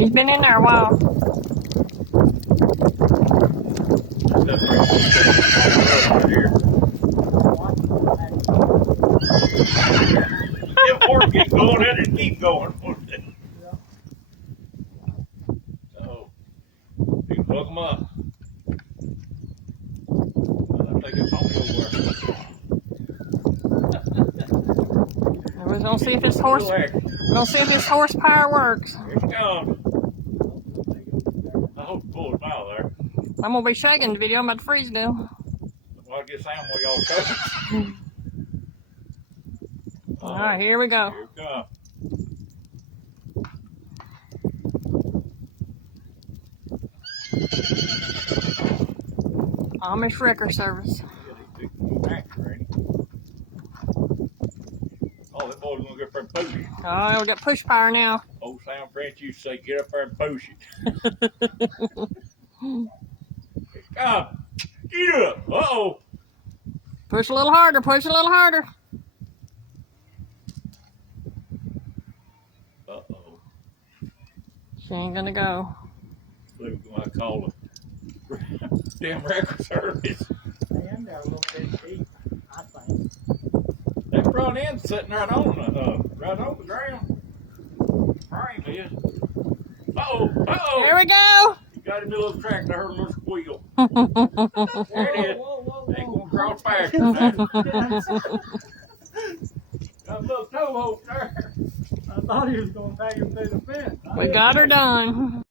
He's been in there a while. If horse get going, let it keep going. So, you can hook them up. I'll take it home We're gonna see if this horsepower works. Here it comes. I hope it pulls him out of there. I'm gonna be shaking the video. I'm about to freeze now. Well, I guess I'm where y'all go. All right, here we go. Here it comes. Amish wrecker service. Oh, that boy's gonna get up there and push it. Oh, we got push power now. Old Sam French used to say, get up there and push it. God, get up. Uh-oh. Push a little harder, push a little harder. Uh-oh. She ain't gonna go. Look, I call it damn record service. Man, they're a little bit deep, I think. That front end's sitting right on the ground. Right, man. Uh-oh, uh-oh. Here we go. You got him a little tractor, I heard a little squeal. There it is. Whoa. Ain't gonna cross faster than that. Got a little toe hold there. I thought he was going to take him through the fence. We got her done.